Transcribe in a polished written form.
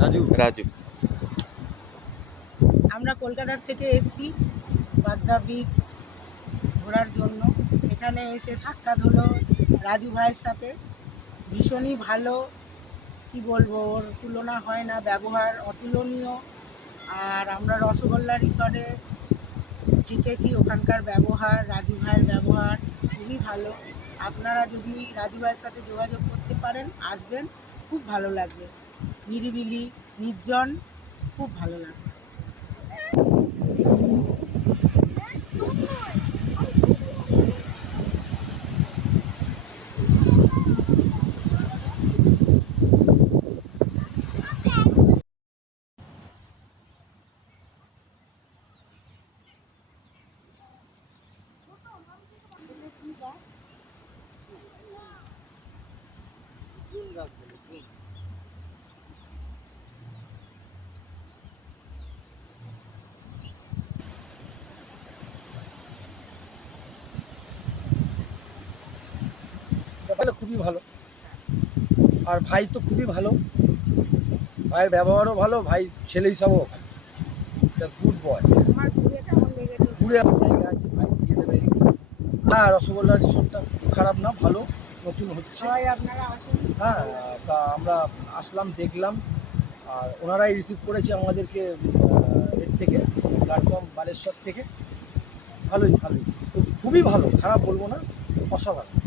রাজু রাজু। আমরা কলকাতার থেকে এসেছি বাগদা বিচ ঘোরার জন্য। এখানে এসে সাক্ষাৎ হলো রাজু ভাইয়ের সাথে। ভীষণই ভালো, কি বলবো, ওর তুলনা হয় না, ব্যবহার অতুলনীয়। আর আমরা রসগোল্লা রিসর্টে থেকেছি, ওখানকার ব্যবহার, রাজু ভাইয়ের ব্যবহার খুবই ভালো। আপনারা যদি রাজু ভাইয়ের সাথে যোগাযোগ করতে পারেন, আসবেন, খুব ভালো লাগবে। নিরিবিলি, নির্জন, খুব ভালো লাগবে। ব্যাপারটা খুবই ভালো। আর ভাই তো খুবই ভালো, ভাইয়ের ব্যবহারও ভালো, ভাই ছেলে হিসাবেও ভালো। Good boy. আমার ঘুরে কেমন লেগেছে? ঘুরে জায়গা আছে, ভাই দিয়ে দেবে। হ্যাঁ, রসগোল্লা রিসোর্টটা খারাপ না, ভালো, নতুন হচ্ছে। সবাই আপনারা আসুন। হ্যাঁ, তা আমরা আসলাম, দেখলাম, আর ওনারাই রিসিভ করেছে আমাদেরকে এর থেকে, প্ল্যাটফর্ম বালেশ্বর থেকে। ভালোই, খুবই ভালো, খারাপ বলবো না, অসাধারণ।